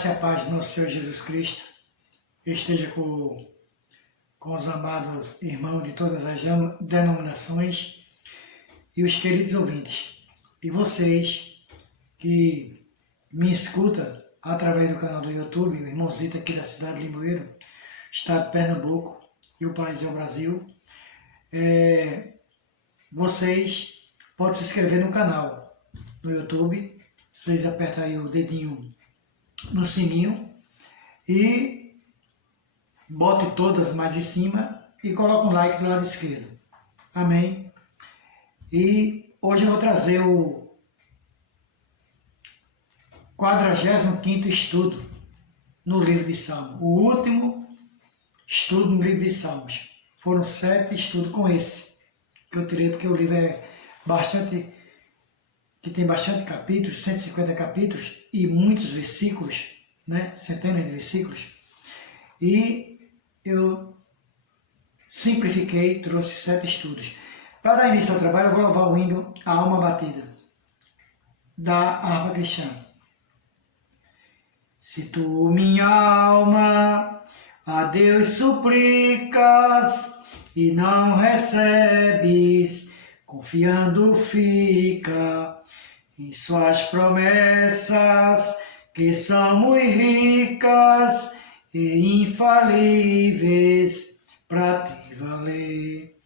graça e a paz do nosso Senhor Jesus Cristo esteja com os amados irmãos de todas as denominações e os queridos ouvintes. E vocês que me escutam através do canal do YouTube, o irmãozito aqui da cidade de Limoeiro, estado de Pernambuco, e o país é o Brasil, vocês podem se inscrever no canal no YouTube. Vocês apertam aí o dedinho no sininho e botem todas mais em cima e colocam um like do lado esquerdo. Amém? E hoje eu vou trazer o 45º estudo no livro de Salmos. O último estudo no livro de Salmos. Foram 7 estudos com esse que eu tirei, porque o livro tem bastante capítulos, 150 capítulos e muitos versículos, né? Centenas de versículos. E eu simplifiquei, trouxe 7 estudos. Para dar início ao trabalho, eu vou louvar o hino A Alma Batida, da harpa cristã. Se tu, minha alma, a Deus suplicas e não recebes, confiando fica em suas promessas, que são muito ricas e infalíveis para te valer.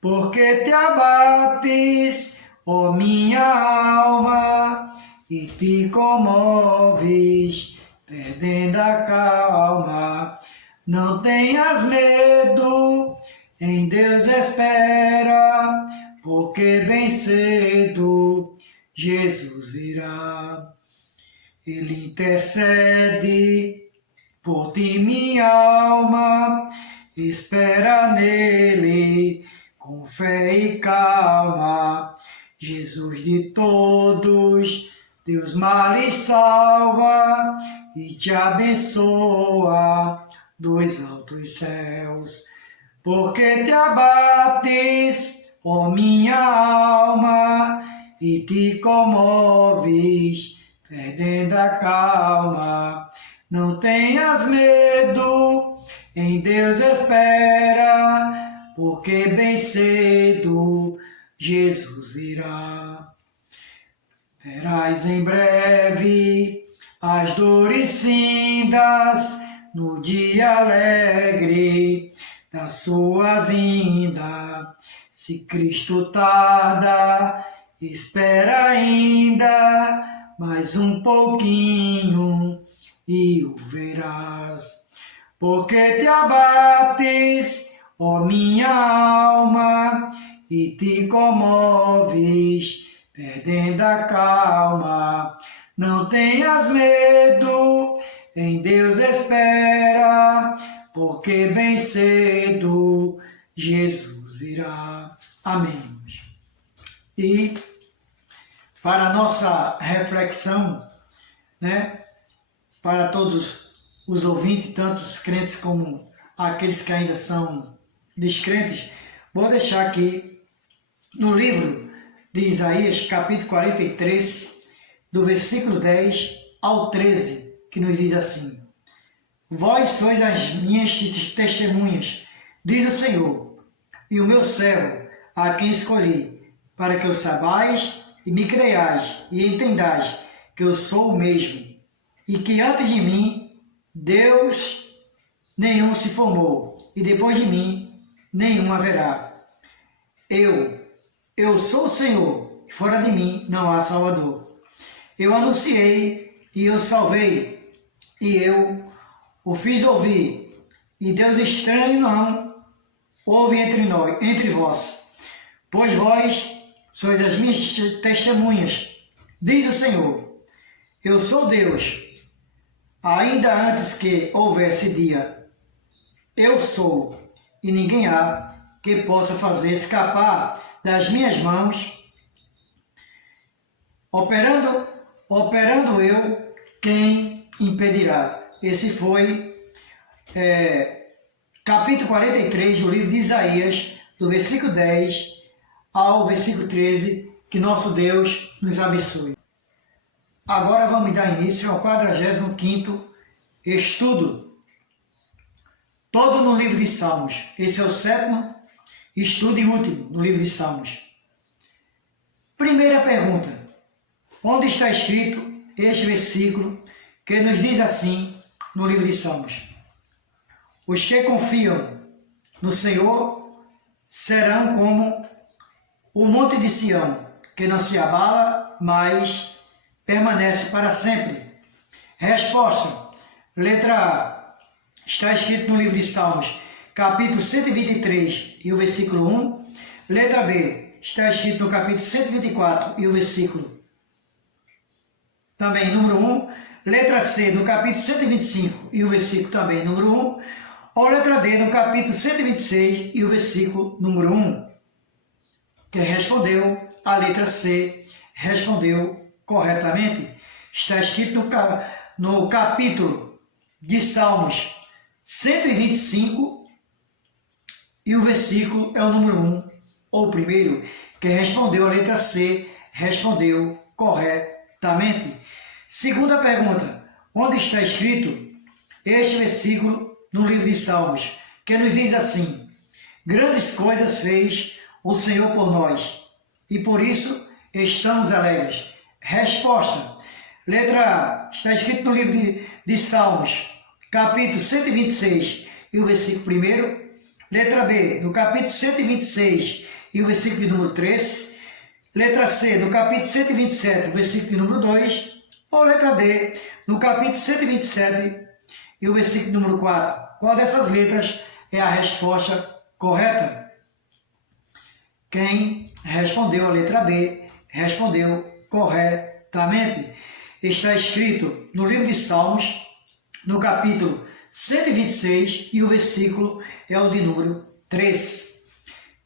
Porque te abates, ó minha alma, e te comoves, perdendo a calma. Não tenhas medo, em Deus espera, porque bem cedo Jesus virá. Ele intercede por ti, minha alma, espera nele com fé e calma. Jesus de todos, Deus males salva e te abençoa dos altos céus. Porque te abates, ó minha alma, e te comoves, perdendo a calma. Não tenhas medo, em Deus espera, porque bem cedo Jesus virá. Terás em breve as dores findas, no dia alegre da sua vinda. Se Cristo tarda, espera ainda mais um pouquinho e o verás. Porque te abates, ó minha alma, e te comoves, perdendo a calma. Não tenhas medo, em Deus espera, porque bem cedo Jesus virá. Amém. E para a nossa reflexão, né, para todos os ouvintes, tanto os crentes como aqueles que ainda são descrentes, vou deixar aqui no livro de Isaías, capítulo 43, do versículo 10 ao 13, que nos diz assim: Vós sois as minhas testemunhas, diz o Senhor, e o meu servo, a quem escolhi, para que o saibais e me creiais e entendais que eu sou o mesmo, e que antes de mim Deus nenhum se formou, e depois de mim nenhum haverá. Eu sou o Senhor, e fora de mim não há Salvador. Eu anunciei e eu salvei, e eu o fiz ouvir, e Deus estranho não houve entre vós, pois vós sois as minhas testemunhas, diz o Senhor. Eu sou Deus, ainda antes que houvesse dia. Eu sou, e ninguém há que possa fazer escapar das minhas mãos. Operando eu, quem impedirá? Esse foi capítulo 43 do livro de Isaías, do versículo 10 ao versículo 13, que nosso Deus nos abençoe. Agora vamos dar início ao 45º estudo todo no livro de Salmos. Esse é o 7º estudo e último no livro de Salmos. Primeira pergunta: onde está escrito este versículo que nos diz assim no livro de Salmos? Os que confiam no Senhor serão como o monte de Sião, que não se abala, mas permanece para sempre. Resposta: letra A. Está escrito no livro de Salmos, capítulo 123 e o versículo 1. Letra B. Está escrito no capítulo 124 e o versículo também número 1. Letra C, no capítulo 125 e o versículo também número 1. Ou letra D, no capítulo 126 e o versículo número 1. Quem respondeu a letra C respondeu corretamente. Está escrito no capítulo de Salmos 125 e o versículo é o número 1, ou o primeiro. Quem respondeu a letra C respondeu corretamente. Segunda pergunta: onde está escrito este versículo no livro de Salmos, que nos diz assim: grandes coisas fez o Senhor por nós, e por isso estamos alegres? Resposta: letra A. Está escrito no livro de Salmos, capítulo 126 e o versículo 1. Letra B, no capítulo 126 e o versículo de número 3. Letra C, no capítulo 127, o versículo de número 2. Ou letra D, no capítulo 127 e o versículo número 4. Qual dessas letras é a resposta correta? Quem respondeu a letra B respondeu corretamente. Está escrito no livro de Salmos, no capítulo 126 e o versículo é o de número 3.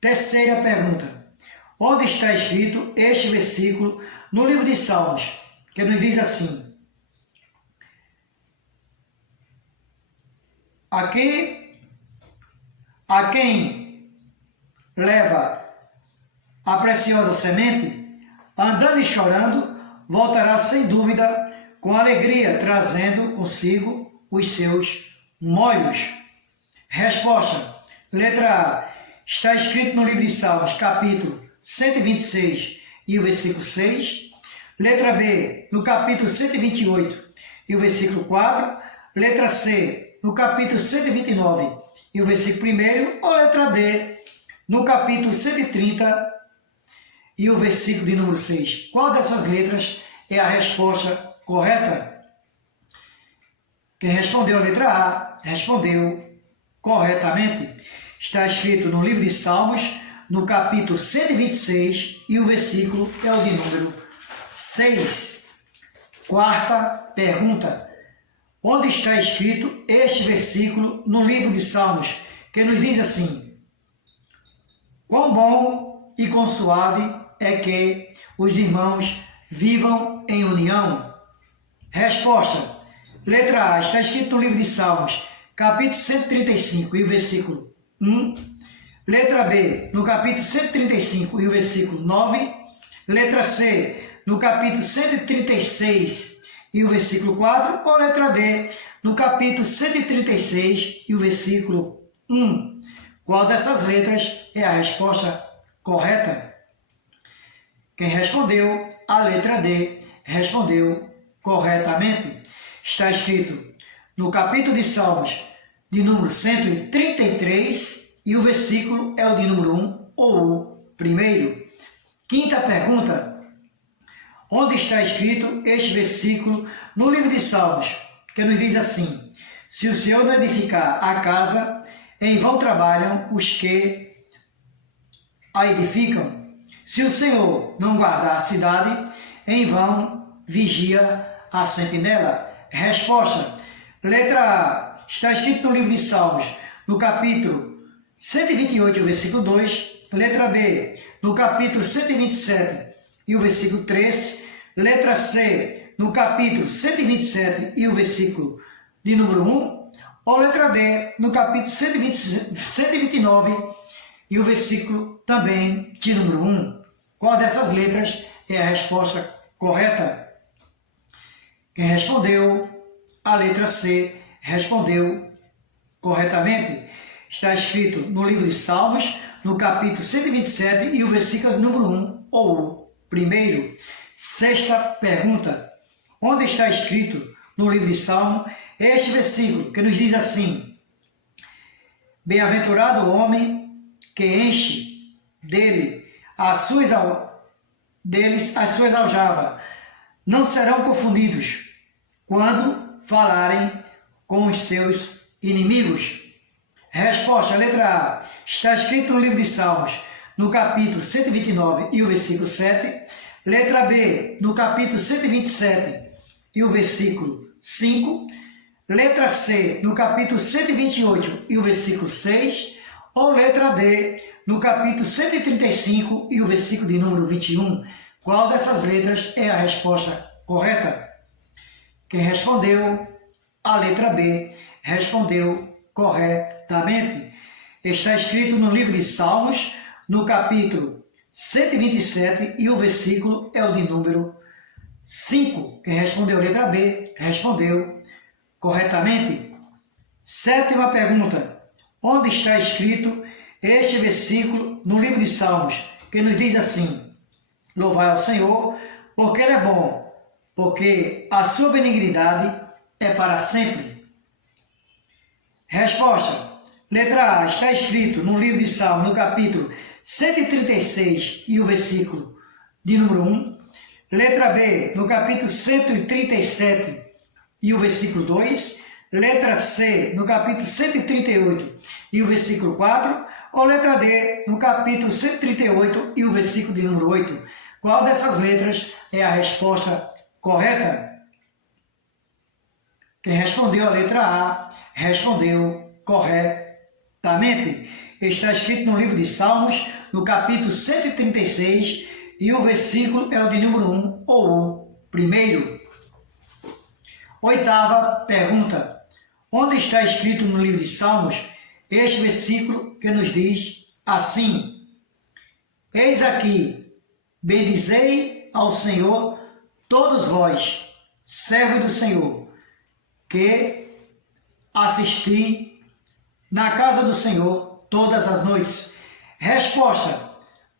Terceira pergunta: onde está escrito este versículo no livro de Salmos, que nos diz assim: aqui a quem leva a preciosa semente, andando e chorando, voltará sem dúvida com alegria, trazendo consigo os seus molhos. Resposta: letra A. Está escrito no livro de Salmos, capítulo 126 e o versículo 6. Letra B, no capítulo 128 e o versículo 4. Letra C, no capítulo 129 e o versículo 1. Ou letra D, no capítulo 130 e o versículo de número 6. Qual dessas letras é a resposta correta? Quem respondeu a letra A respondeu corretamente. Está escrito no livro de Salmos, no capítulo 126 e o versículo é o de número 6. Quarta pergunta: onde está escrito este versículo no livro de Salmos, que nos diz assim: quão bom e quão suave é que os irmãos vivam em união? Resposta: letra A. Está escrito no livro de Salmos, capítulo 135 e o versículo 1. Letra B, no capítulo 135 e o versículo 9. Letra C, no capítulo 136 e o versículo 4. Ou letra D, no capítulo 136 e o versículo 1. Qual dessas letras é a resposta correta? Quem respondeu a letra D respondeu corretamente. Está escrito no capítulo de Salmos, de número 133, e o versículo é o de número 1, ou o primeiro. Quinta pergunta: onde está escrito este versículo no livro de Salmos, que nos diz assim: se o Senhor não edificar a casa, em vão trabalham os que a edificam. Se o Senhor não guardar a cidade, em vão vigia a sentinela. Resposta: letra A. Está escrito no livro de Salmos, no capítulo 128, versículo 2. Letra B, no capítulo 127 e o versículo 3. Letra C, no capítulo 127 e o versículo de número 1. Ou letra D, no capítulo 129 e o versículo também de número 1. Qual dessas letras é a resposta correta? Quem respondeu a letra C respondeu corretamente. Está escrito no livro de Salmos, no capítulo 127 e o versículo número 1, ou o primeiro. Sexta pergunta. Onde está escrito no livro de Salmo este versículo que nos diz assim: bem-aventurado o homem que enche as suas aljavas, não serão confundidos quando falarem com os seus inimigos. Resposta, letra A. Está escrito no livro de Salmos, no capítulo 129 e o versículo 7. Letra B, no capítulo 127 e o versículo 5. Letra C, no capítulo 128 e o versículo 6. Ou letra D, no capítulo 135 e o versículo de número 21. Qual dessas letras é a resposta correta? Quem respondeu a letra B respondeu corretamente. Está escrito no livro de Salmos, no capítulo 127 e o versículo é o de número 5. Quem respondeu a letra B respondeu corretamente. Sétima pergunta. Onde está escrito este versículo no livro de Salmos, que nos diz assim: louvai ao Senhor, porque Ele é bom, porque a sua benignidade é para sempre. Resposta. Letra A. Está escrito no livro de Salmos, no capítulo 136 e o versículo de número 1. Letra B. No capítulo 137 e o versículo 2. Letra C. No capítulo 138 e o versículo 4. Ou letra D. No capítulo 138 e o versículo de número 8. Qual dessas letras é a resposta correta? Quem respondeu a letra A respondeu corretamente. Está escrito no livro de Salmos, no capítulo 136, e o versículo é o de número 1, ou o primeiro. Oitava pergunta. Onde está escrito no livro de Salmos este versículo que nos diz assim: eis aqui, bendizei ao Senhor todos vós, servos do Senhor, que assisti na casa do Senhor todas as noites. Resposta.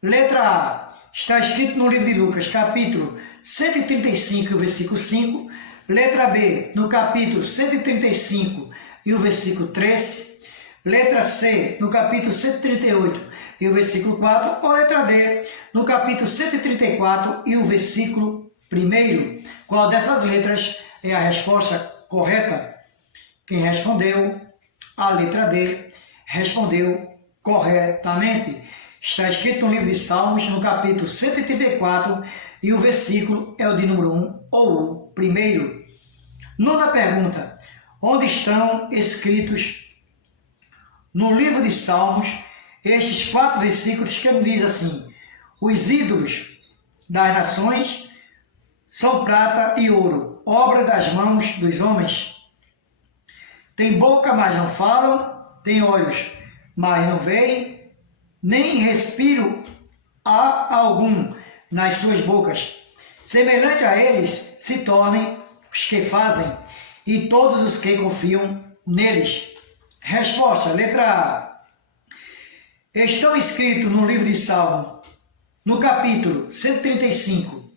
Letra A. Está escrito no livro de Lucas, capítulo 135, versículo 5. Letra B, no capítulo 135 e o versículo 13. Letra C, no capítulo 138 e o versículo 4. Ou letra D, no capítulo 134 e o versículo 1. Qual dessas letras é a resposta correta? Quem respondeu a letra D respondeu corretamente. Está escrito no livro de Salmos, no capítulo 134, e o versículo é o de número 1, ou o primeiro. Nona pergunta. Onde estão escritos no livro de Salmos estes 4 versículos que nos diz assim: os ídolos das nações são prata e ouro, obra das mãos dos homens. Tem boca, mas não falam, tem olhos, mas não veem, nem respiro há algum nas suas bocas. Semelhante a eles se tornem os que fazem, e todos os que confiam neles. Resposta, letra A. Estão escritos no livro de Salmo, no capítulo 135,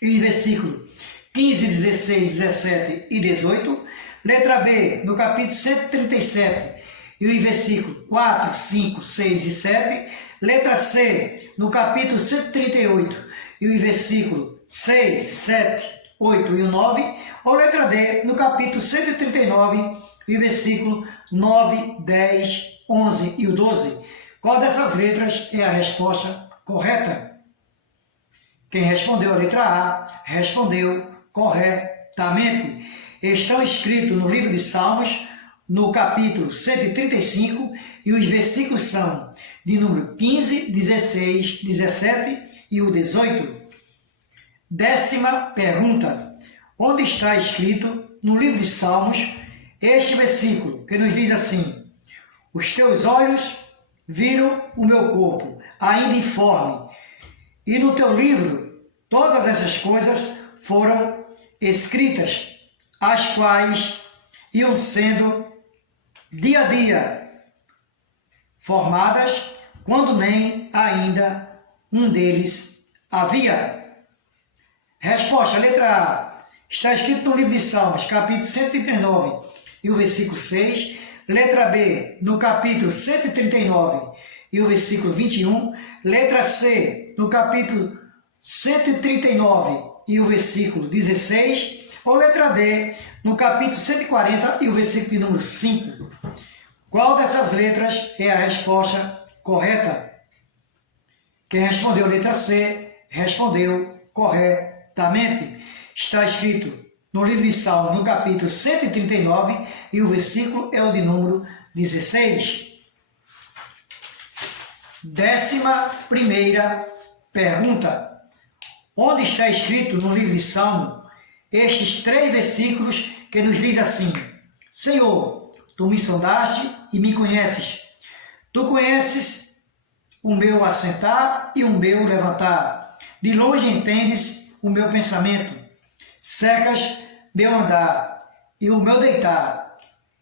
e versículo 15, 16, 17 e 18. Letra B, no capítulo 137, e o versículo 4, 5, 6 e 7. Letra C, no capítulo 138, e o versículo 6, 7, 8 e o 9. Ou letra D, no capítulo 139, e o versículo 9, 10, 11 e o 12. Qual dessas letras é a resposta correta? Quem respondeu a letra A respondeu corretamente. Estão escritos no livro de Salmos, no capítulo 135, e os versículos são de número 15, 16, 17 e o 18. Décima pergunta. Onde está escrito no livro de Salmos este versículo que nos diz assim: os teus olhos viram o meu corpo ainda informe, e no teu livro todas essas coisas foram escritas, as quais iam sendo dia a dia formadas, quando nem ainda um deles havia. Resposta, letra A. Está escrito no livro de Salmos, capítulo 139 e o versículo 6. Letra B, no capítulo 139 e o versículo 21. Letra C, no capítulo 139 e o versículo 16. Ou letra D, no capítulo 140 e o versículo de número 5. Qual dessas letras é a resposta correta? Quem respondeu letra C, respondeu corretamente. Está escrito no livro de Salmos, no capítulo 139, e o versículo é o de número 16. 11ª pergunta. Onde está escrito no livro de Salmos estes 3 versículos que nos diz assim: Senhor, tu me sondaste e me conheces. Tu conheces o meu assentar e o meu levantar. De longe entendes o meu pensamento. Cercas meu andar e o meu deitar,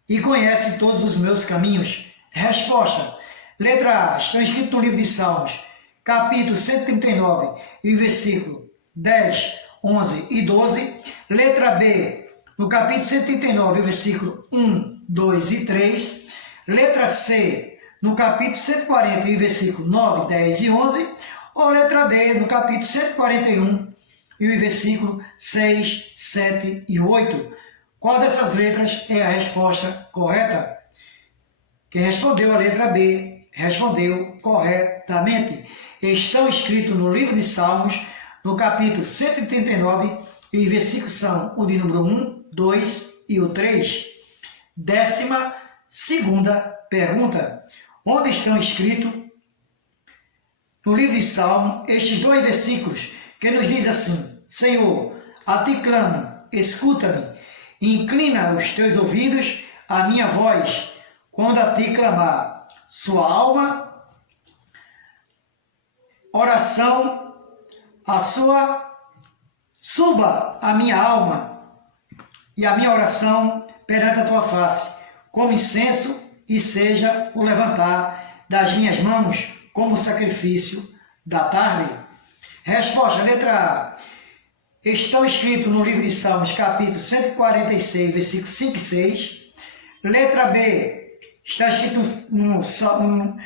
e conhece todos os meus caminhos. Resposta. Letra A. Está escrito no livro de Salmos, capítulo 139, e versículo 10, 11 e 12. Letra B. No capítulo 139, versículo 1, 2 e 3. Letra C. No capítulo 140, e versículo 9, 10 e 11. Ou letra D. No capítulo 141, e o versículo 6, 7 e 8. Qual dessas letras é a resposta correta? Quem respondeu a letra B, respondeu corretamente. Estão escritos no livro de Salmos, no capítulo 139, e os versículos são o de número 1, 2 e o 3. 12ª pergunta. Onde estão escritos no livro de Salmos estes 2 versículos que nos diz assim: Senhor, a ti clamo, escuta-me, inclina os teus ouvidos à minha voz, quando a ti clamar. Sua alma, oração, suba a minha alma e a minha oração perante a tua face, como incenso, e seja o levantar das minhas mãos como sacrifício da tarde. Resposta, letra A. Estão escritos no livro de Salmos, capítulo 146, versículos 5 e 6. Letra B. Está escrito no Salmos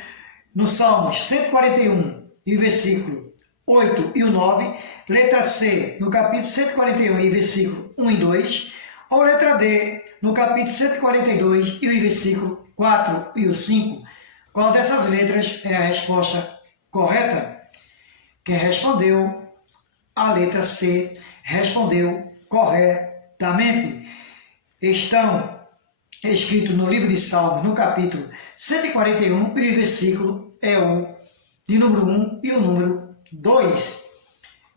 141, e versículo 8 e o 9. Letra C. No capítulo 141, e versículo 1 e 2. Ou letra D. No capítulo 142, e o versículo 4 e o 5. Qual dessas letras é a resposta correta? Quem respondeu a letra C, respondeu corretamente. Estão escritos no livro de Salmos, no capítulo 141, e o versículo é o de número 1 e o número 2.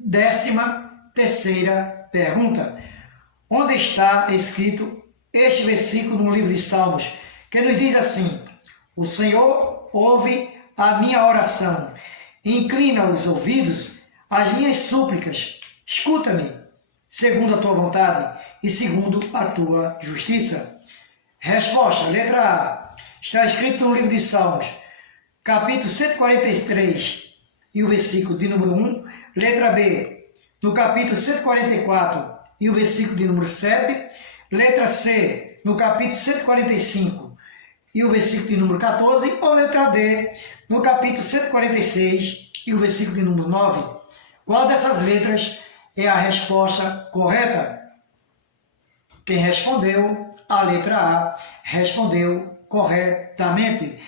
13ª pergunta. Onde está escrito este versículo no livro de Salmos, que nos diz assim: O Senhor ouve a minha oração, inclina os ouvidos às minhas súplicas, escuta-me, segundo a tua vontade e segundo a tua justiça. Resposta, letra A. Está escrito no livro de Salmos, capítulo 143, e o versículo de número 1. Letra B. No capítulo 144, e o versículo de número 7. Letra C. No capítulo 145, e o versículo de número 14. Ou letra D. No capítulo 146, e o versículo de número 9. Qual dessas letras é a resposta correta? Quem respondeu a letra A, respondeu corretamente.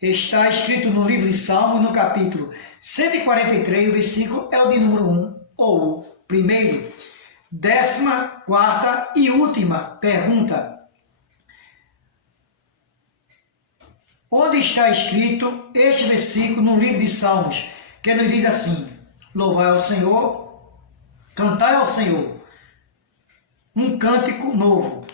Está escrito no livro de Salmos, no capítulo 143, o versículo é o de número 1, ou o primeiro. 14ª e última pergunta. Onde está escrito este versículo no livro de Salmos, que nos diz assim: Louvai ao Senhor, cantai ao Senhor um cântico novo,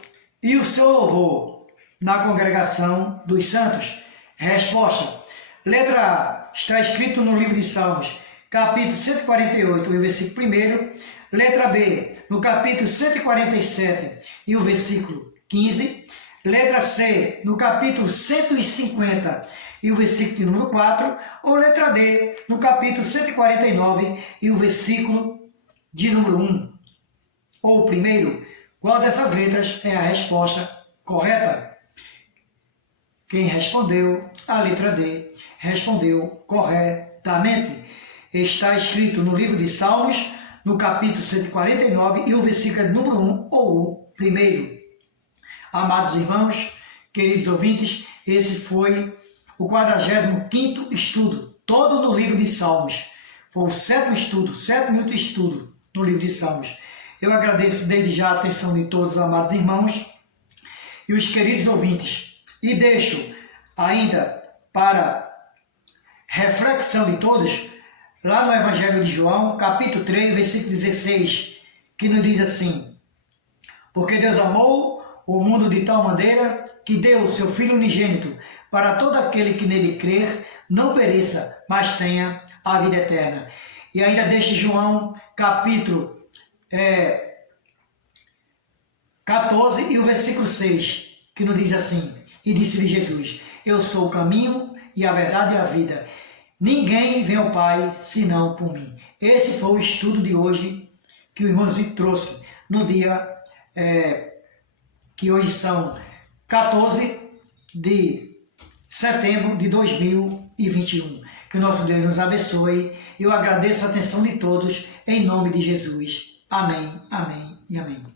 e o seu louvor na congregação dos santos? Resposta. Letra A. Está escrito no livro de Salmos, capítulo 148, o versículo 1. Letra B. No capítulo 147, e o versículo 15. Letra C, no capítulo 150 e o versículo de número 4, ou letra D, no capítulo 149 e o versículo de número 1. Ou primeiro, qual dessas letras é a resposta correta? Quem respondeu, a letra D, respondeu corretamente. Está escrito no livro de Salmos, no capítulo 149 e o versículo de número 1, ou o primeiro. Amados irmãos, queridos ouvintes, esse foi o 45º estudo, todo no livro de Salmos. Foi o 7º estudo, 7º estudo no livro de Salmos. Eu agradeço desde já a atenção de todos os amados irmãos e os queridos ouvintes. E deixo ainda para reflexão de todos, lá no Evangelho de João, capítulo 3, versículo 16, que nos diz assim: porque Deus amou o mundo de tal maneira que deu o seu Filho unigênito para todo aquele que nele crer, não pereça, mas tenha a vida eterna. E ainda deixe João, capítulo 14 e o versículo 6, que nos diz assim: e disse-lhe Jesus: eu sou o caminho e a verdade e a vida. Ninguém vem ao Pai senão por mim. Esse foi o estudo de hoje que o irmãozinho trouxe no dia que hoje são 14 de setembro de 2021. Que o nosso Deus nos abençoe. Eu agradeço a atenção de todos, em nome de Jesus. Amém, amém e amém.